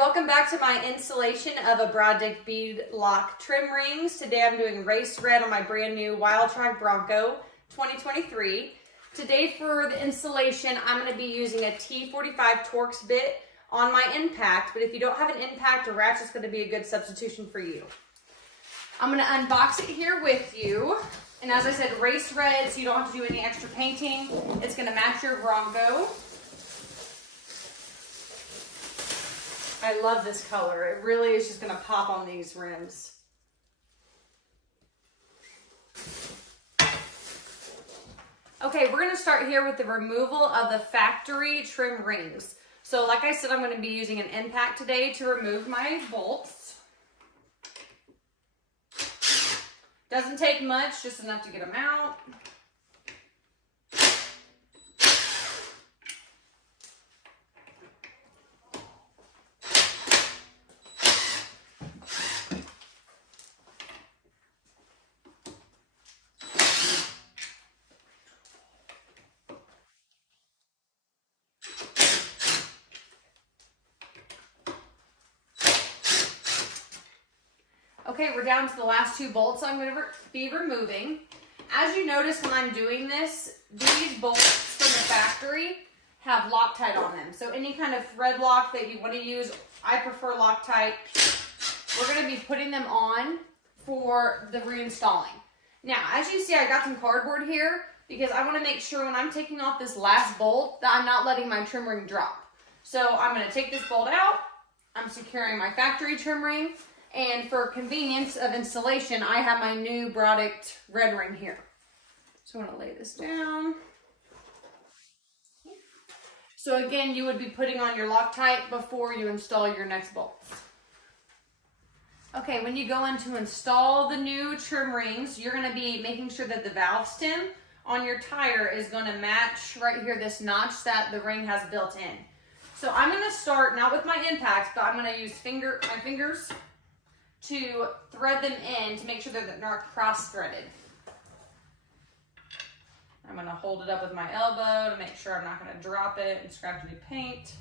welcome back to my installation of a BROADDICT bead lock trim rings. Today I'm doing race red on my brand new Wild Track Bronco 2023. Today for the installation, I'm going to be using a T45 Torx bit on my impact, but if you don't have an impact, a ratchet's going to be a good substitution for you. I'm going to unbox it here with you. And as I said, race red, so you don't have to do any extra painting. It's going to match your Bronco. I love this color. It really is just going to pop on these rims. Okay, we're going to start here with the removal of the factory trim rings. So like I said, I'm going to be using an impact today to remove my bolts. Doesn't take much, just enough to get them out. Okay, we're down to the last two bolts I'm going to be removing. As you notice when I'm doing this, these bolts from the factory have Loctite on them. So any kind of thread lock that you want to use, I prefer Loctite. We're going to be putting them on for the reinstalling. Now, as you see, I got some cardboard here because I want to make sure when I'm taking off this last bolt that I'm not letting my trim ring drop. So I'm going to take this bolt out. I'm securing my factory trim ring. And for convenience of installation, I have my new BROADDICT red ring here. So I'm going to lay this down. So again, you would be putting on your Loctite before you install your next bolts. Okay, when you go in to install the new trim rings, you're going to be making sure that the valve stem on your tire is going to match right here, this notch that the ring has built in. So I'm going to start, not with my impact, but I'm going to use my fingers to thread them in to make sure that they're not cross-threaded. I'm going to hold it up with my elbow to make sure I'm not going to drop it and scratch any paint.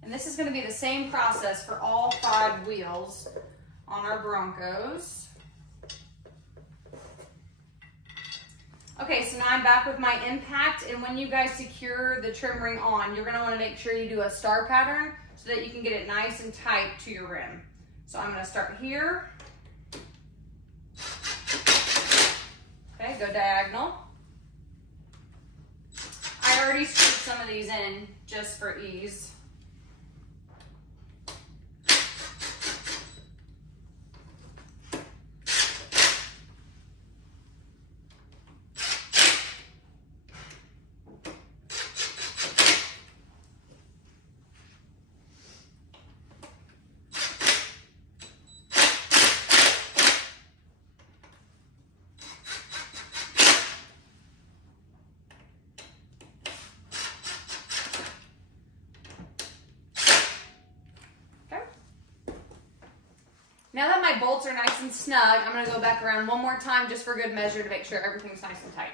And this is going to be the same process for all 5 wheels on our Broncos. Okay, so now I'm back with my impact, and when you guys secure the trim ring on, you're going to want to make sure you do a star pattern so that you can get it nice and tight to your rim. So I'm going to start here. Okay, go diagonal. I already screwed some of these in just for ease. Now that my bolts are nice and snug, I'm going to go back around one more time just for good measure to make sure everything's nice and tight.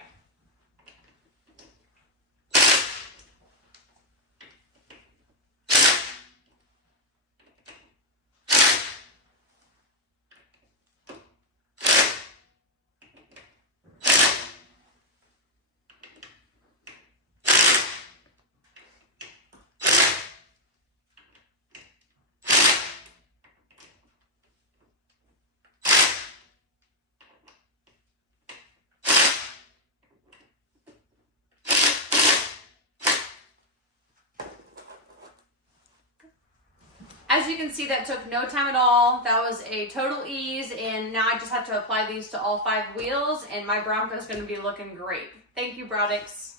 As you can see, that took no time at all. That was a total ease, and now I just have to apply these to all 5 wheels, and my Bronco is going to be looking great. Thank you, BROADDICT.